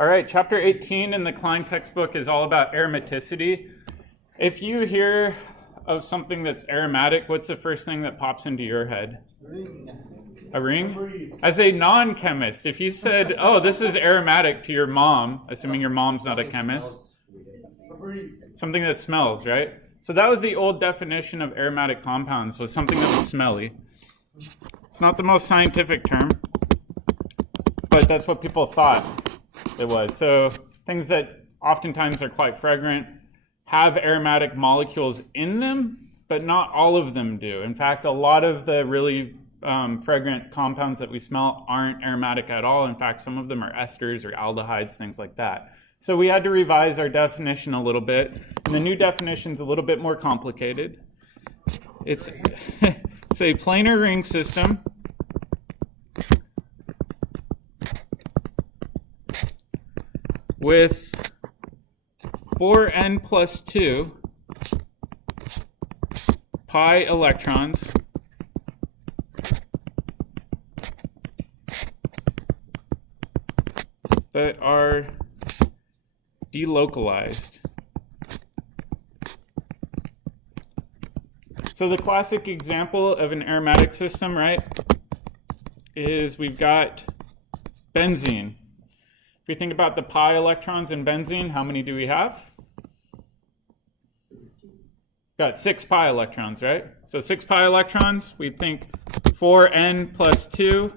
All right, chapter 18 in the Klein textbook is all about aromaticity. If you hear of something that's aromatic, what's the first thing that pops into your head? A ring? As a non-chemist, if you said, oh, this is aromatic to your mom, assuming your mom's not a chemist, something that smells, right? So that was the old definition of aromatic compounds, was something that was smelly. It's not the most scientific term, but that's what people thought it was. So things that oftentimes are quite fragrant have aromatic molecules in them, but not all of them do. In fact, a lot of the really fragrant compounds that we smell aren't aromatic at all. In fact, some of them are esters or aldehydes, things like that. So we had to revise our definition a little bit, and the new definition is a little bit more complicated. It's a planar ring system with 4n plus 2 pi electrons that are delocalized. So the classic example of an aromatic system, right, is we've got benzene. If we think about the pi electrons in benzene, how many do we have? Got 6 pi electrons, right? So 6 pi electrons, we think 4n plus 2,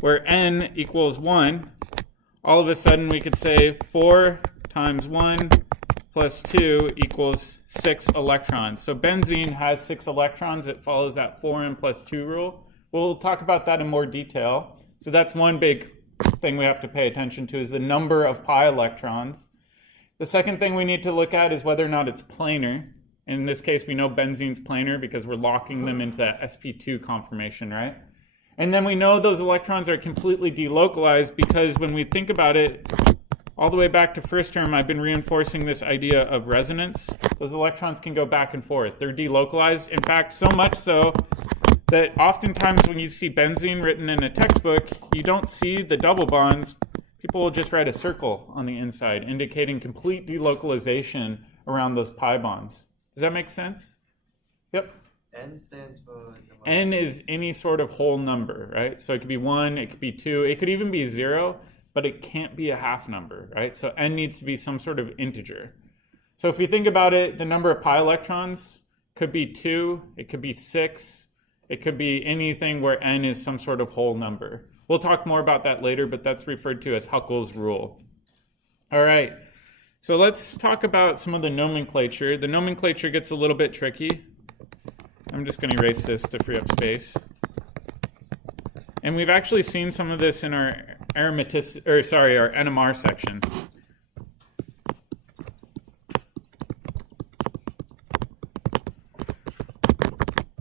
where n equals 1. All of a sudden we could say 4 times 1 plus 2 equals 6 electrons. So benzene has 6 electrons. It follows that 4n plus 2 rule. We'll talk about that in more detail. So that's one big thing we have to pay attention to, is the number of pi electrons. The second thing we need to look at is whether or not it's planar. In this case, we know benzene's planar because we're locking them into that sp2 conformation, right? And then we know those electrons are completely delocalized because when we think about it, all the way back to first term, I've been reinforcing this idea of resonance. Those electrons can go back and forth. They're delocalized. In fact, so much so that oftentimes when you see benzene written in a textbook, you don't see the double bonds. People will just write a circle on the inside, indicating complete delocalization around those pi bonds. Does that make sense? Yep. N stands for? N is any sort of whole number, right? So it could be 1, it could be 2, it could even be 0, but it can't be a half number, right? So N needs to be some sort of integer. So if we think about it, the number of pi electrons could be 2, it could be 6, it could be anything where N is some sort of whole number. We'll talk more about that later, but that's referred to as Huckel's rule. All right, so let's talk about some of the nomenclature. The nomenclature gets a little bit tricky. I'm just going to erase this to free up space. And we've actually seen some of this in our our NMR section.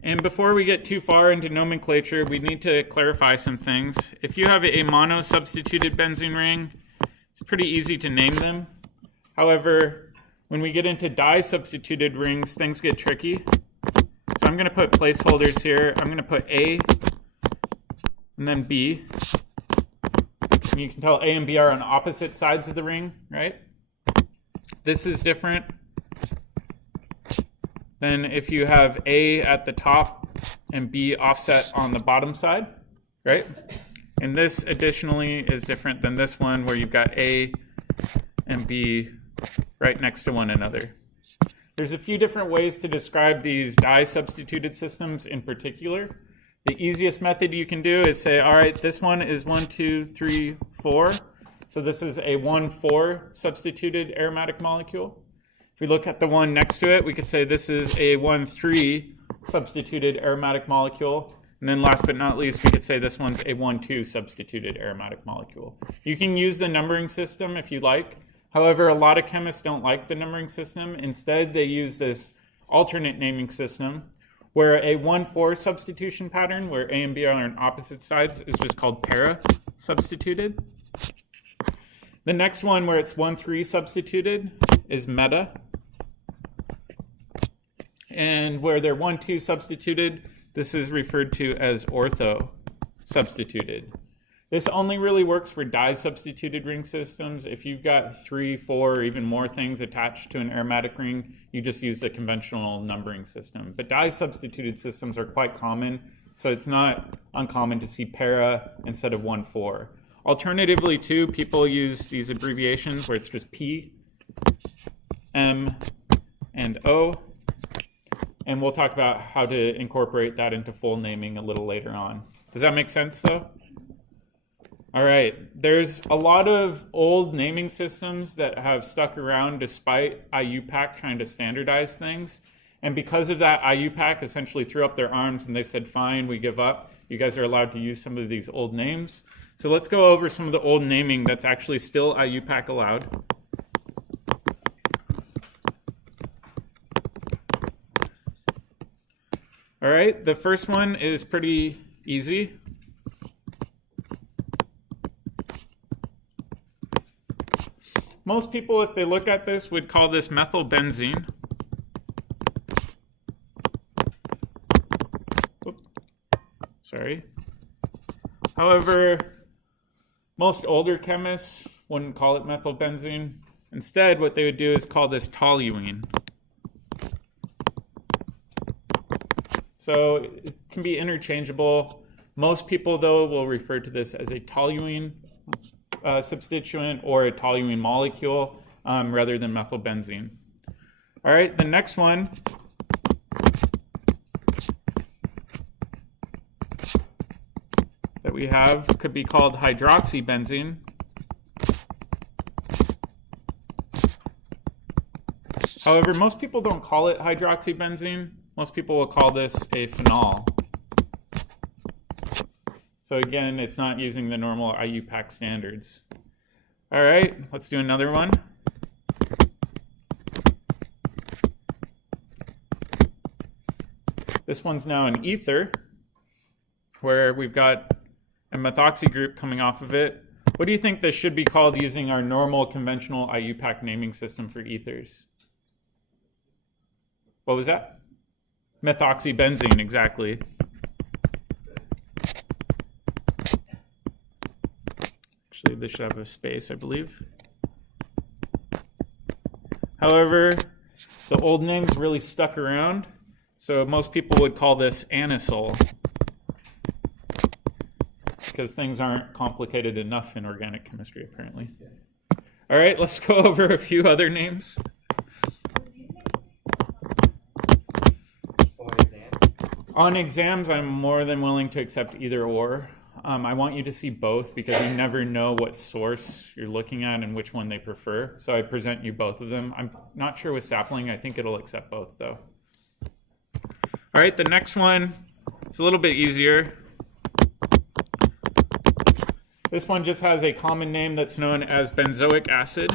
And before we get too far into nomenclature, we need to clarify some things. If you have a mono-substituted benzene ring, it's pretty easy to name them. However, when we get into di-substituted rings, things get tricky. So I'm going to put placeholders here. I'm going to put A and then B. And you can tell A and B are on opposite sides of the ring, right? This is different than if you have A at the top and B offset on the bottom side, right? And this additionally is different than this one where you've got A and B right next to one another. There's a few different ways to describe these di-substituted systems in particular. The easiest method you can do is say, all right, this one is 1, 2, 3, 4. So this is a 1,4 substituted aromatic molecule. If we look at the one next to it, we could say this is a 1,3 substituted aromatic molecule. And then last but not least, we could say this one's a 1,2 substituted aromatic molecule. You can use the numbering system if you like. However, a lot of chemists don't like the numbering system. Instead, they use this alternate naming system where a 1,4 substitution pattern, where A and B are on opposite sides, is just called para-substituted. The next one, where it's 1,3 substituted, is meta. And where they're 1,2 substituted, this is referred to as ortho-substituted. This only really works for di-substituted ring systems. If you've got 3, 4, or even more things attached to an aromatic ring, you just use the conventional numbering system. But di-substituted systems are quite common, so it's not uncommon to see para instead of 1, 4. Alternatively, too, people use these abbreviations where it's just P, M, and O. And we'll talk about how to incorporate that into full naming a little later on. Does that make sense, though? All right, there's a lot of old naming systems that have stuck around despite IUPAC trying to standardize things. And because of that, IUPAC essentially threw up their arms and they said, fine, we give up. You guys are allowed to use some of these old names. So let's go over some of the old naming that's actually still IUPAC allowed. All right, the first one is pretty easy. Most people, if they look at this, would call this methylbenzene. Sorry. However, most older chemists wouldn't call it methylbenzene. Instead, what they would do is call this toluene. So it can be interchangeable. Most people, though, will refer to this as a toluene substituent or a toluene molecule rather than methylbenzene. All right, the next one that we have could be called hydroxybenzene. However, most people don't call it hydroxybenzene. Most people will call this a phenol. So again, it's not using the normal IUPAC standards. All right, let's do another one. This one's now an ether, where we've got a methoxy group coming off of it. What do you think this should be called using our normal conventional IUPAC naming system for ethers? What was that? Methoxybenzene, exactly. Actually, this should have a space, I believe. However, the old names really stuck around, so most people would call this anisole, because things aren't complicated enough in organic chemistry, apparently. All right, let's go over a few other names. On exams, I'm more than willing to accept either or. I want you to see both because you never know what source you're looking at and which one they prefer. So I present you both of them. I'm not sure with sapling. I think it'll accept both, though. All right, the next one is a little bit easier. This one just has a common name that's known as benzoic acid.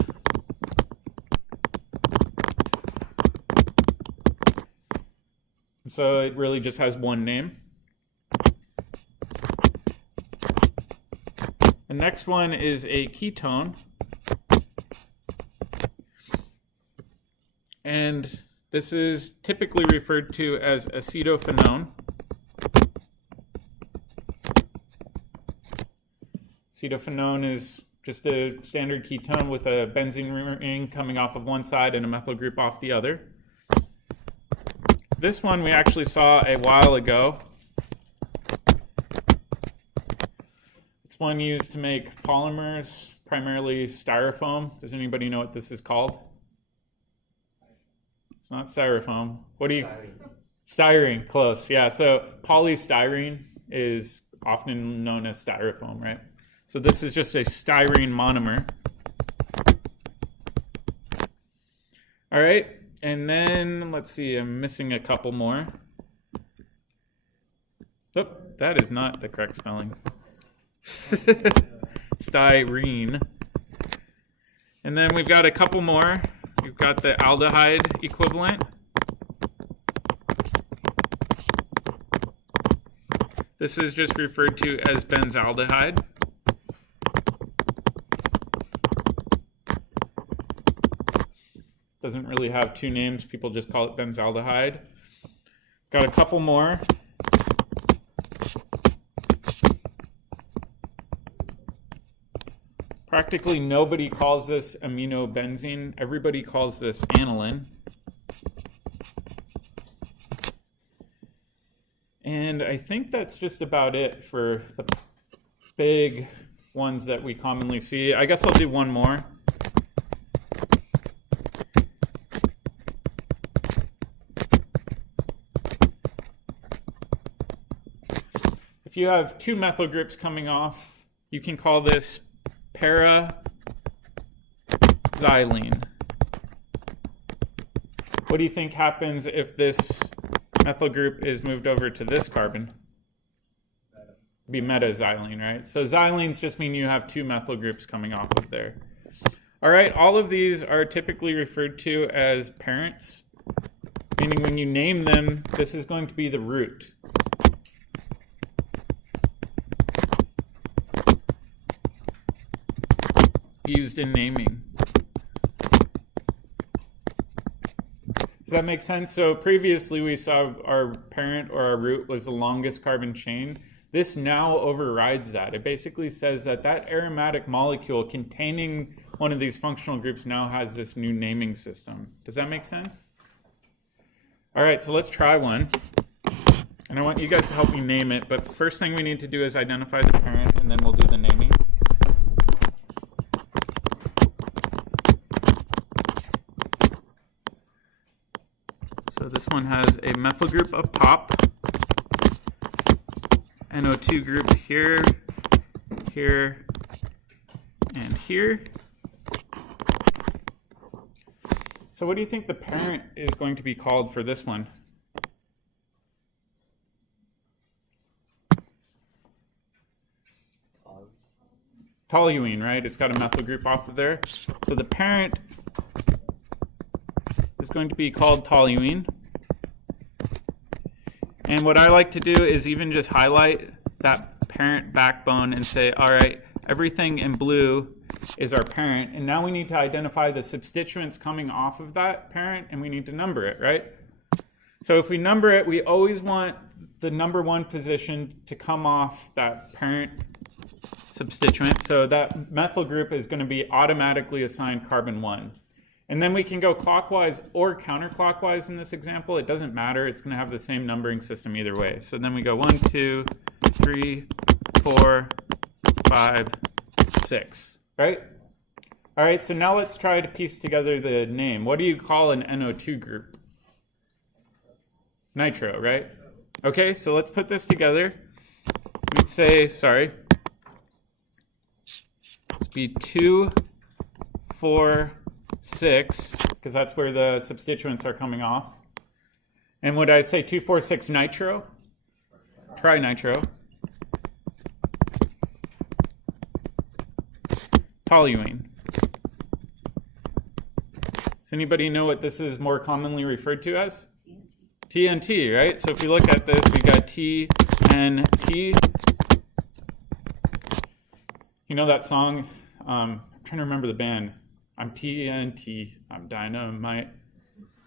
So it really just has one name. The next one is a ketone. And this is typically referred to as acetophenone. Acetophenone is just a standard ketone with a benzene ring coming off of one side and a methyl group off the other. This one we actually saw a while ago. It's one used to make polymers, primarily styrofoam. Does anybody know what this is called? It's not styrofoam. What do you? Styrene, close. Yeah, so polystyrene is often known as styrofoam, right? So this is just a styrene monomer. All right, and then let's see, I'm missing a couple more. Oh, that is not the correct spelling. Styrene. And then we've got a couple more. We've got the aldehyde equivalent. This is just referred to as benzaldehyde. Doesn't really have two names. People just call it benzaldehyde. Got a couple more. Practically nobody calls this aminobenzene. Everybody calls this aniline. And I think that's just about it for the big ones that we commonly see. I guess I'll do one more. If you have two methyl groups coming off, you can call this para-xylene. What do you think happens if this methyl group is moved over to this carbon? Be meta-xylene, right? So xylenes just mean you have two methyl groups coming off of there. All right, all of these are typically referred to as parents, meaning when you name them, this is going to be the root. Used in naming. Does that make sense? So previously we saw our parent or our root was the longest carbon chain. This now overrides that. It basically says that that aromatic molecule containing one of these functional groups now has this new naming system. Does that make sense? All right, so let's try one. And I want you guys to help me name it, but first thing we need to do is identify the parent, and then we'll do the naming. So this one has a methyl group up top, NO2 group here, here, and here. So what do you think the parent is going to be called for this one? Toluene, right? It's got a methyl group off of there. So the parent is going to be called toluene. And what I like to do is even just highlight that parent backbone and say, all right, everything in blue is our parent. And now we need to identify the substituents coming off of that parent, and we need to number it, right? So if we number it, we always want the number one position to come off that parent substituent. So that methyl group is going to be automatically assigned carbon 1. And then we can go clockwise or counterclockwise in this example. It doesn't matter. It's going to have the same numbering system either way. So then we go 1, 2, 3, 4, 5, 6, right? All right, so now let's try to piece together the name. What do you call an NO2 group? Nitro, right? Okay, so let's put this together. We'd say, let's be 2, 4, 6, because that's where the substituents are coming off. And would I say 2, 4, 6 nitro? Trinitro. Toluene. Does anybody know what this is more commonly referred to as? TNT, right? So if we look at this, we've got TNT. You know that song? I'm trying to remember the band. I'm TNT, I'm dynamite.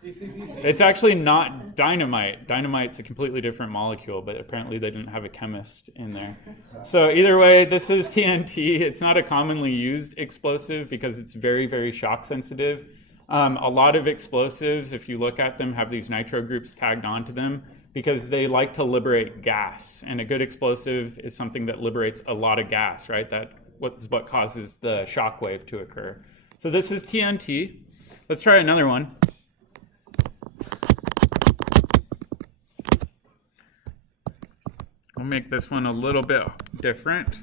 It's actually not dynamite. Dynamite's a completely different molecule, but apparently they didn't have a chemist in there. So either way, this is TNT. It's not a commonly used explosive because it's very, very shock sensitive. A lot of explosives, if you look at them, have these nitro groups tagged onto them because they like to liberate gas. And a good explosive is something that liberates a lot of gas, right? That's what causes the shock wave to occur. So this is TNT. Let's try another one. We'll make this one a little bit different.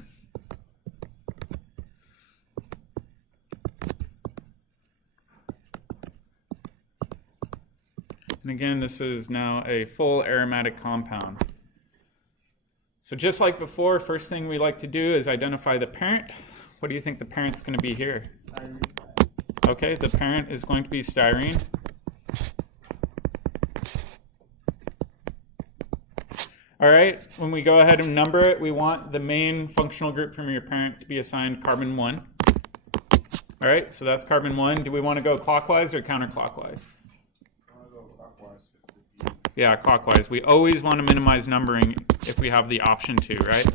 And again, this is now a full aromatic compound. So just like before, first thing we like to do is identify the parent. What do you think the parent's going to be here? Okay, the parent is going to be styrene. All right, when we go ahead and number it, we want the main functional group from your parent to be assigned carbon 1. All right, so that's carbon 1. Do we want to go clockwise or counterclockwise? Yeah, clockwise. We always want to minimize numbering if we have the option to, right?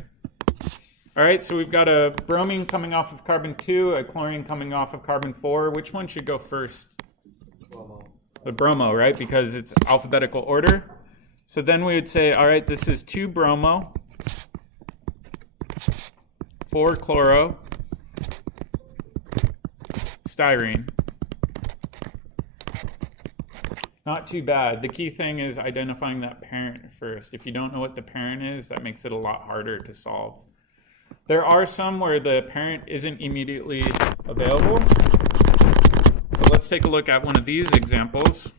All right, so we've got a bromine coming off of carbon 2, a chlorine coming off of carbon 4. Which one should go first? Bromo. The bromo, right? Because it's alphabetical order. So then we would say, all right, this is 2 bromo, 4 chloro, styrene. Not too bad. The key thing is identifying that parent first. If you don't know what the parent is, that makes it a lot harder to solve. There are some where the parent isn't immediately available. So let's take a look at one of these examples.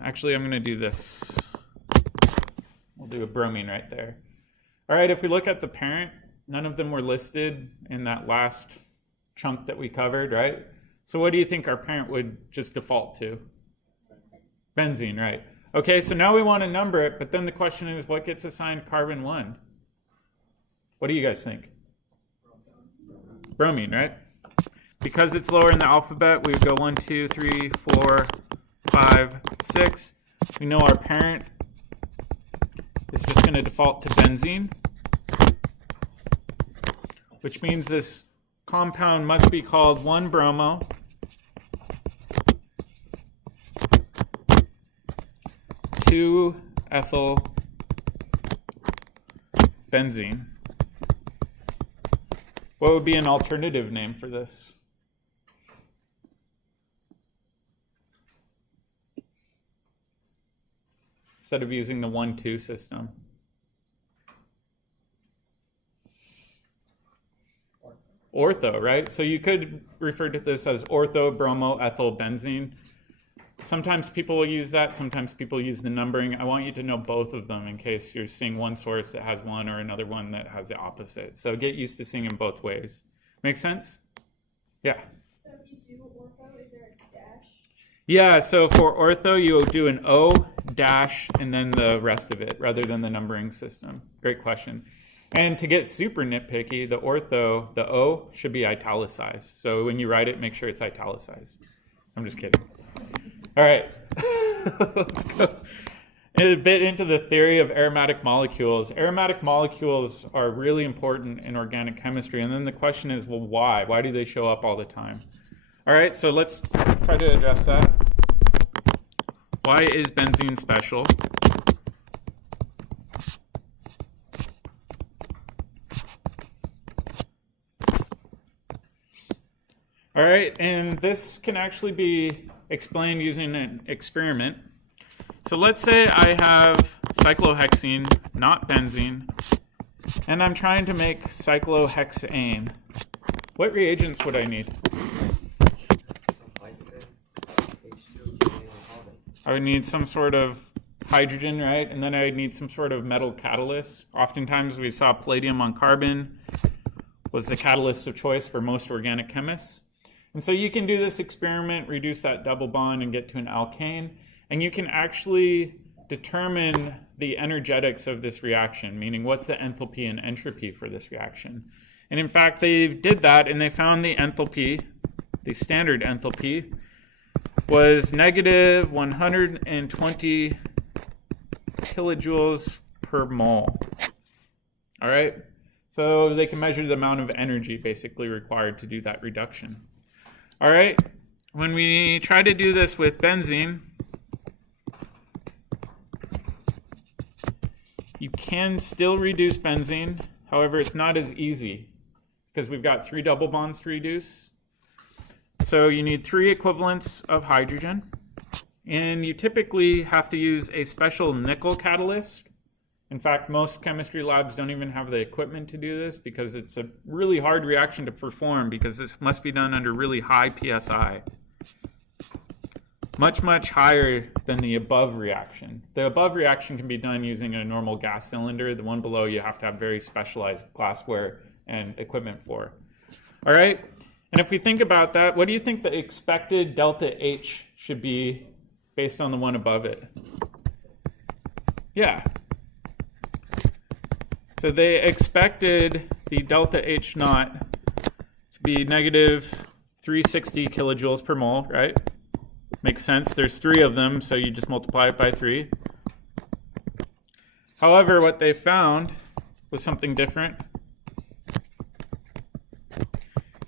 Actually, I'm going to do this. We'll do a bromine right there. All right, if we look at the parent, none of them were listed in that last chunk that we covered, right? So what do you think our parent would just default to? Benzene, right? Okay, so now we want to number it, but then the question is, what gets assigned carbon 1? What do you guys think? Bromine, right? Because it's lower in the alphabet, we would go 1, 2, 3, 4, 5, 6. We know our parent is just going to default to benzene, which means this compound must be called 1-bromo, 2-ethyl benzene. What would be an alternative name for this? Instead of using the 1,2 system. Ortho, right? So you could refer to this as ortho-bromo-ethyl-benzene. Sometimes people will use that. Sometimes people use the numbering. I want you to know both of them in case you're seeing one source that has one or another one that has the opposite. So get used to seeing them both ways. Make sense? Yeah. So if you do ortho, is there a dash? Yeah, so for ortho, you do an O dash and then the rest of it rather than the numbering system. Great question. And to get super nitpicky, the ortho, the O should be italicized. So when you write it, make sure it's italicized. I'm just kidding. All right, let's go a bit into the theory of aromatic molecules. Aromatic molecules are really important in organic chemistry. And then the question is, well, why? Why do they show up all the time? All right, so let's try to address that. Why is benzene special? All right, and this can actually be explained using an experiment. So let's say I have cyclohexene, not benzene, and I'm trying to make cyclohexane. What reagents would I need? I would need some sort of hydrogen, right? And then I would need some sort of metal catalyst. Oftentimes we saw palladium on carbon was the catalyst of choice for most organic chemists. And so you can do this experiment, reduce that double bond and get to an alkane, and you can actually determine the energetics of this reaction, meaning what's the enthalpy and entropy for this reaction. And in fact, they did that and they found the enthalpy, the standard enthalpy, was negative 120 kilojoules per mole. All right? So they can measure the amount of energy basically required to do that reduction. All right? When we try to do this with benzene, you can still reduce benzene. However, it's not as easy because we've got 3 double bonds to reduce. So you need 3 equivalents of hydrogen. And you typically have to use a special nickel catalyst. In fact, most chemistry labs don't even have the equipment to do this because it's a really hard reaction to perform because this must be done under really high PSI. Much, much higher than the above reaction. The above reaction can be done using a normal gas cylinder. The one below you have to have very specialized glassware and equipment for. All right? And if we think about that, what do you think the expected delta H should be based on the one above it? Yeah. So they expected the delta H naught to be negative 360 kilojoules per mole, right? Makes sense. There's 3 of them, so you just multiply it by 3. However, what they found was something different.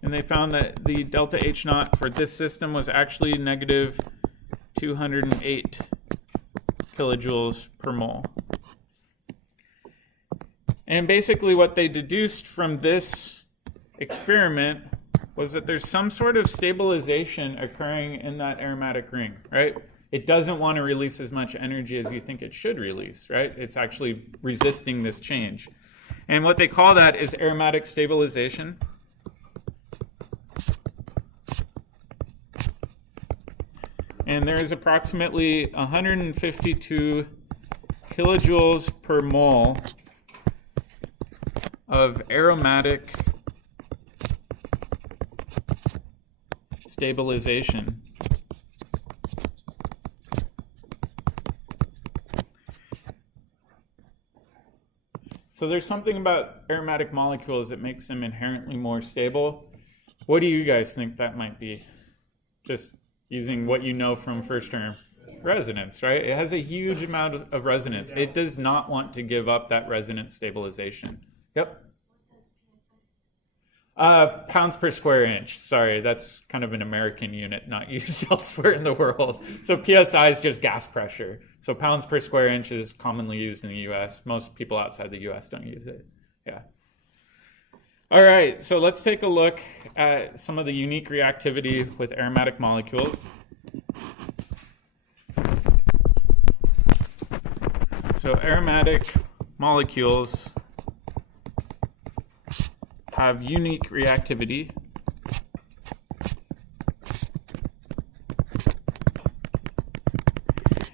And they found that the delta H naught for this system was actually negative 208 kilojoules per mole. And basically what they deduced from this experiment was that there's some sort of stabilization occurring in that aromatic ring, right? It doesn't want to release as much energy as you think it should release, right? It's actually resisting this change. And what they call that is aromatic stabilization. And there is approximately 152 kilojoules per mole of aromatic stabilization. So there's something about aromatic molecules that makes them inherently more stable. What do you guys think that might be? Just using what you know from first term. Resonance, right? It has a huge amount of resonance. It does not want to give up that resonance stabilization. Yep. Pounds per square inch. Sorry, that's kind of an American unit, not used elsewhere in the world. So PSI is just gas pressure. So pounds per square inch is commonly used in the US. Most people outside the US don't use it. Yeah. All right, so let's take a look at some of the unique reactivity with aromatic molecules. So aromatic molecules have unique reactivity.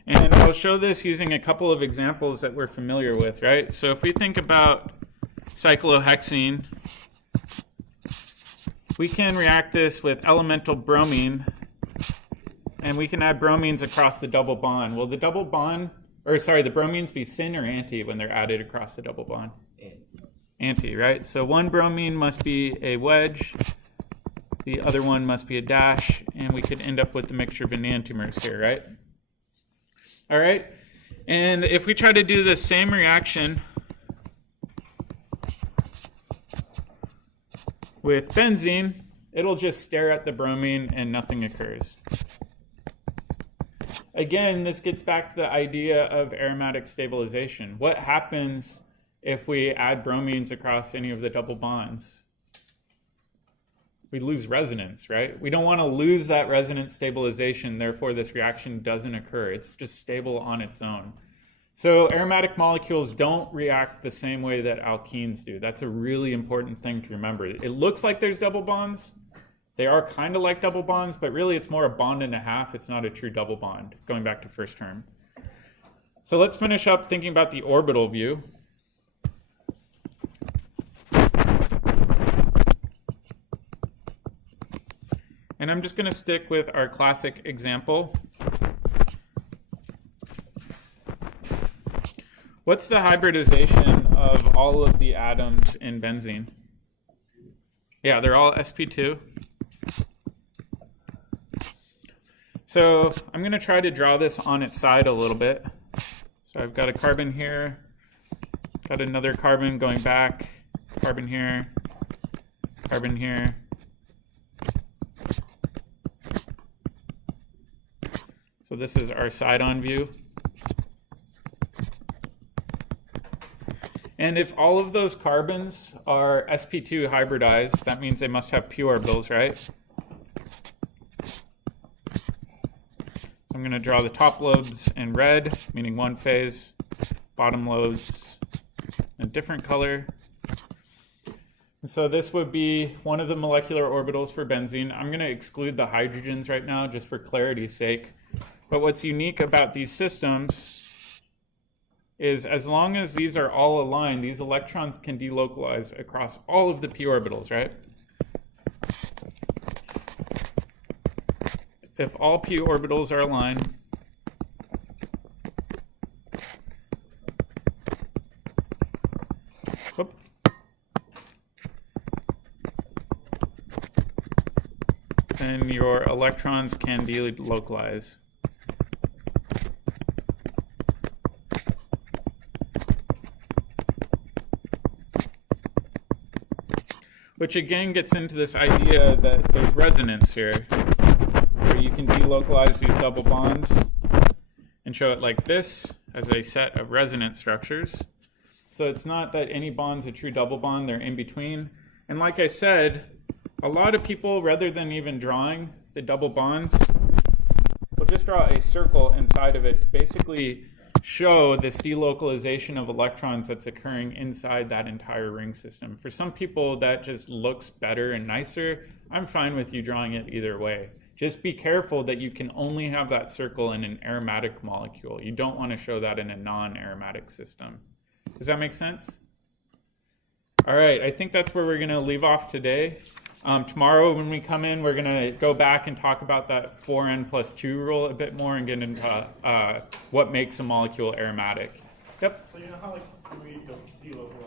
And I'll show this using a couple of examples that we're familiar with, right? So if we think about cyclohexene, we can react this with elemental bromine, and we can add bromines across the double bond. Will the double bond, or sorry, the bromines be syn or anti when they're added across the double bond? Anti, right? So one bromine must be a wedge, the other one must be a dash, and we could end up with the mixture of enantiomers here, right? All right, and if we try to do the same reaction with benzene, it'll just stare at the bromine and nothing occurs. Again, this gets back to the idea of aromatic stabilization. What happens if we add bromines across any of the double bonds? We lose resonance, right? We don't want to lose that resonance stabilization, therefore this reaction doesn't occur. It's just stable on its own. So aromatic molecules don't react the same way that alkenes do. That's a really important thing to remember. It looks like there's double bonds. They are kind of like double bonds, but really it's more a bond and a half. It's not a true double bond, going back to first term. So let's finish up thinking about the orbital view. And I'm just going to stick with our classic example. What's the hybridization of all of the atoms in benzene? Yeah, they're all sp2. So I'm going to try to draw this on its side a little bit. So I've got a carbon here, got another carbon going back, carbon here, carbon here. So this is our side-on view. And if all of those carbons are sp2 hybridized, that means they must have p orbitals, right? I'm going to draw the top lobes in red, meaning one phase, bottom lobes in a different color. And so this would be one of the molecular orbitals for benzene. I'm going to exclude the hydrogens right now just for clarity's sake. But what's unique about these systems is as long as these are all aligned, these electrons can delocalize across all of the p orbitals, right? If all p orbitals are aligned, then your electrons can delocalize. which again gets into this idea that there's resonance here, where you can delocalize these double bonds and show it like this as a set of resonance structures. So it's not that any bond's a true double bond, they're in between. And like I said, a lot of people, rather than even drawing the double bonds, will just draw a circle inside of it to basically show this delocalization of electrons that's occurring inside that entire ring system. For some people, that just looks better and nicer. I'm fine with you drawing it either way. Just be careful that you can only have that circle in an aromatic molecule. You don't want to show that in a non-aromatic system. Does that make sense? All right, I think that's where we're going to leave off today. Tomorrow when we come in, we're going to go back and talk about that 4n+2 rule a bit more and get into what makes a molecule aromatic. Yep? So you know how like we delocalize